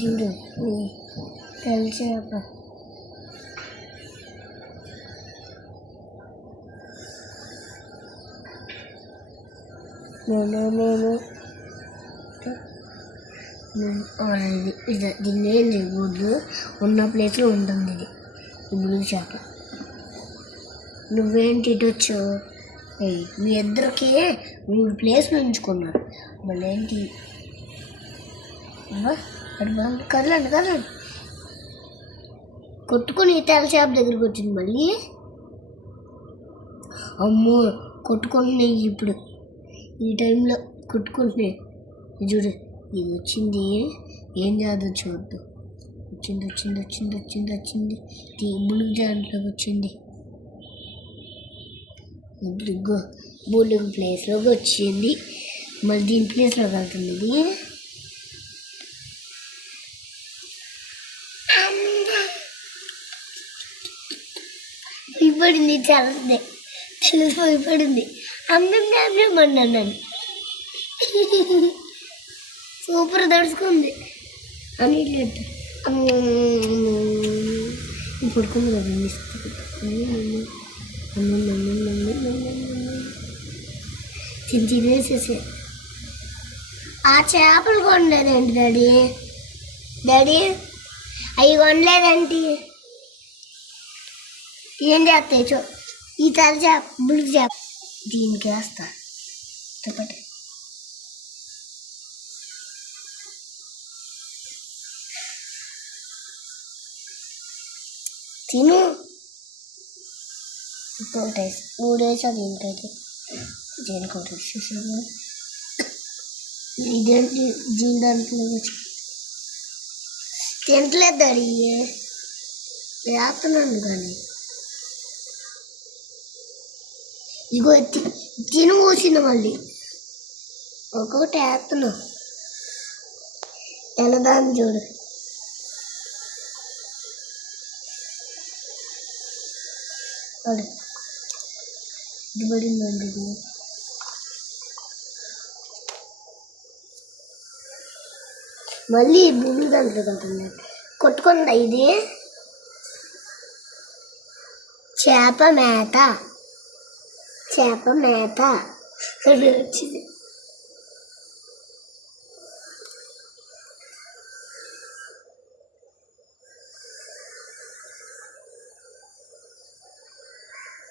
చూడు తెలిసాక నేను దీన్ని ఏం చేయకూడదు, ఉన్న ప్లేస్లో ఉంటుంది ఇది బ్లూ చేప. నువ్వేంటి ఇటు వచ్చావు? మీ ఇద్దరికి 3 ప్లేస్లు ఉంచుకున్నారు, మళ్ళీ ఏంటి? కదలండి కదలండి. కొట్టుకుని తెల్ల చేప దగ్గరికి వచ్చింది మళ్ళీ. అమ్మో కొట్టుకుంటున్నాయి ఇప్పుడు, ఈ టైంలో కొట్టుకుంటున్నాయి. చూడు ఇది వచ్చింది, ఏం చేద్దాం చూద్దాం. వచ్చింది వచ్చింది వచ్చింది వచ్చింది వచ్చింది బులుగు దాంట్లోకి వచ్చింది. ఇప్పుడు బులుగు ప్లేస్లోకి వచ్చింది, మళ్ళీ దీని ప్లేస్లోకి వెళ్తుంది ఇది. భయపడింది, చల్లదే తెలిసి భయపడింది. అమ్మన్నాను సూపర్ దడుచుకుంది అని పడుకుంది కదా తినేసేసే. ఆ చేపలు కొనలేదండి డాడీ. డాడీ అవి కొనలేదండి. ఏం చేస్తాయి చూ, ఈ తల చేప బుల్లి చేప దీనికి వేస్తా చెప్పండి. తిను ఇంకోటి 3 వేసా దీనికైతే. దేనికోటి వేసేసాను. ఇదేంటి దీని దాంట్లో తింటలేదు డాడీ, వేస్తున్నాను కానీ. ఇగో తిను పోసింది మళ్ళీ, ఒక్కొక్కటి వేస్తున్నావు. తెల్లదాన్ని చూడు. ఇది పడిందండి, ఇది మళ్ళీ భూమి దాంట్లో ఉంటుంది. కొట్టుకుందా ఇది చేప మేత. చేప మేత వచ్చింది.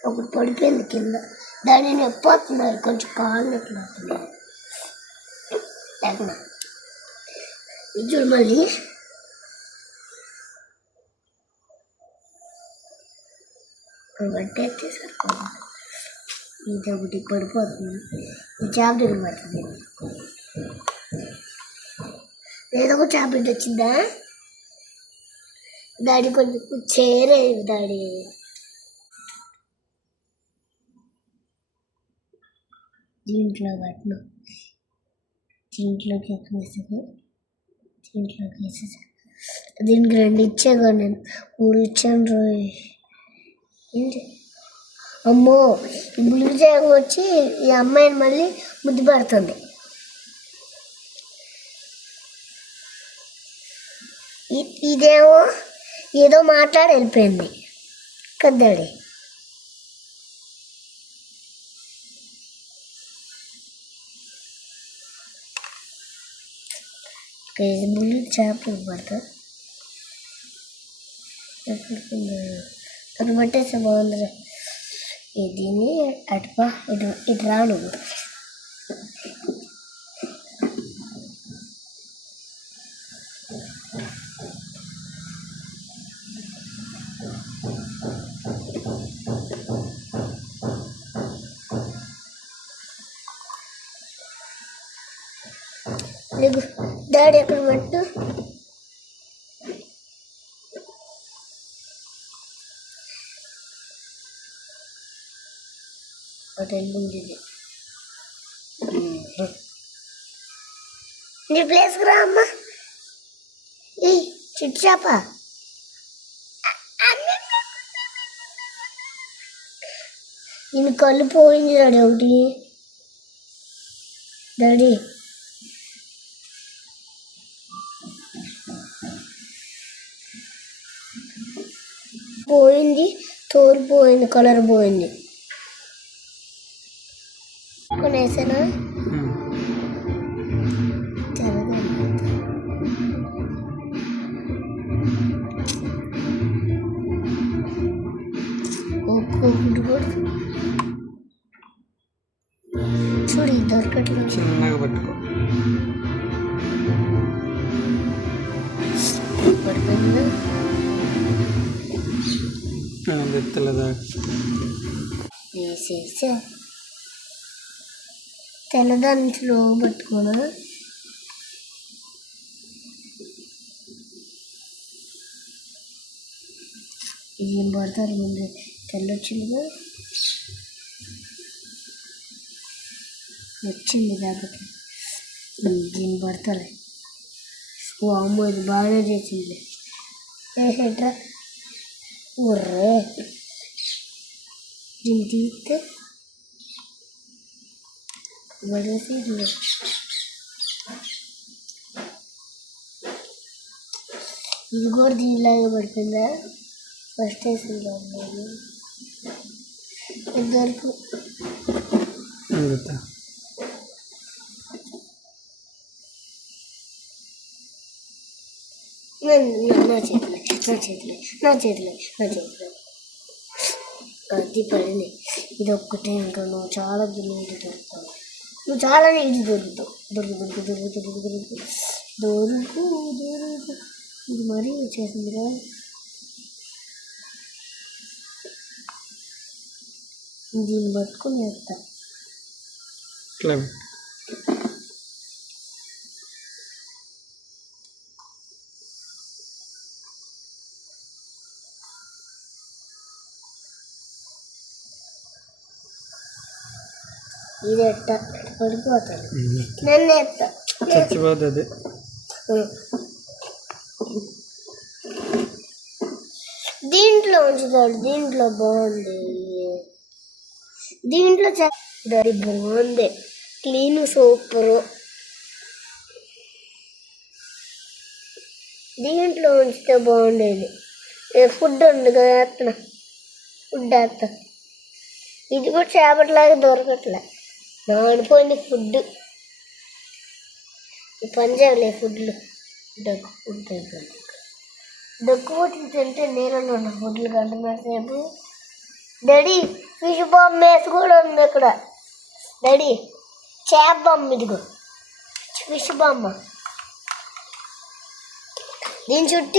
ఒకటి పడిపోయింది కింద, దాన్ని నొప్పిపోతున్నారు, కొంచెం కాళ్ళు నొప్పుతున్నారు. ఇది చూడు మళ్ళీ బట్టి అయితే సరిపోతుంది. ఇది ఒకటి పడిపోతుంది, ఈ చేప దగ్గర పడుతుంది. ఏదో ఒక చేప ఇటు వచ్చిందా డాడీ? కొంచెం చేరే డాడీ. దీంట్లో పట్టిన దీంట్లోకి వేసాను, దీంట్లోకి వేసేసాను. దీనికి 2 ఇచ్చాను నేను, 3 ఇచ్చాను రోజు. ఏంటి అమ్మో, ఈ బుల్లి చేప వచ్చి ఈ అమ్మాయిని మళ్ళీ ముద్దు పెడుతుంది. ఇదేమో ఏదో మాట్లాడి వెళ్ళిపోయింది కద్దాడి. బుల్లి చేపలు పడతా అది పట్టేస్తే బాగుంది. దీన్ని అటుపా ఇటు రాను. నీకు డాడీ ఎక్కడ పట్టు. అటెండింది నీ ప్లేస్కి రా అమ్మా. ఈ చిట్టు చేప నేను కళ్ళు పోయింది డాడీ ఒకటి. డాడీ పోయింది, తోలిపోయింది, కలర్ పోయింది. కొనేసానా చూడు దొరకట్లేదు. చిన్నగా పట్టుకో. పడిపోయిందా తెల్లదా వేసేసా. తెల్లదాన్ని స్లో పట్టుకోనా. ఏం పడతారు ముందు తెల్లొచ్చిందిగా, వచ్చింది కాబట్టి దీన్ని పడతారు. ఓ అమ్మో ఇది బాగానే చేసింది. వేసేట్రా ఉర్రే దీన్ని తీస్తే పడేసి ఇది కూడా దీనిలాగా పడిపోయిందా. ఫస్ట్ వేసింది ఇద్దరికి నా చేతిలో అది పడింది. ఇది ఒక్కటే ఇంకా నువ్వు చాలా నీటి దొరుకుతావు. నువ్వు చాలా నీటి దొరుకుతావు. దొరుకు ఇది మరీ వచ్చేసిందిరా. దీన్ని పట్టుకుని వేస్తా. ఇది ఎట్ట పడిపోతాను. నన్ను ఎత్తా చచ్చిపోతుంది. దీంట్లో ఉంచుతాడు. దీంట్లో బాగుంది. దీంట్లో దాని బాగుంది. Clean super. దీంట్లో ఉంచితే బాగుండేది. ఫుడ్ ఉంది కదా వేస్తున్నా. ఫుడ్ వేస్తా. ఇది కూడా చేపట్లాగా దొరకట్లే. నానిపోయింది ఫుడ్. పంజాబ్లే ఫుడ్లు. ఫుడ్ అయిపోయింది. డొక్కు తింటే నీళ్ళలో ఉన్న ఫుడ్లు గంట సేపు. డాడీ ఫిష్ బాంబ్ వేసి కూడా ఉంది ఇక్కడ. డాడీ చేప బాంబ్ ఇదిగో ఫిష్ బాంబ్. దీని చుట్టూ